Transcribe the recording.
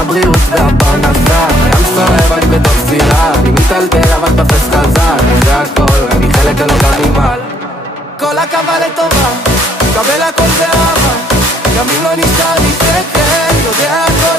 הבריאות והפרנסה. ים סוער אני בתוך סירה, אני מטלטל אבל תופס חזק. זה הכל, אני חלק אלוקה ממעל. כל הקווה לטובה, קבל הכל באהבה, גם אם לא נשאר לי תקן, יודע הכל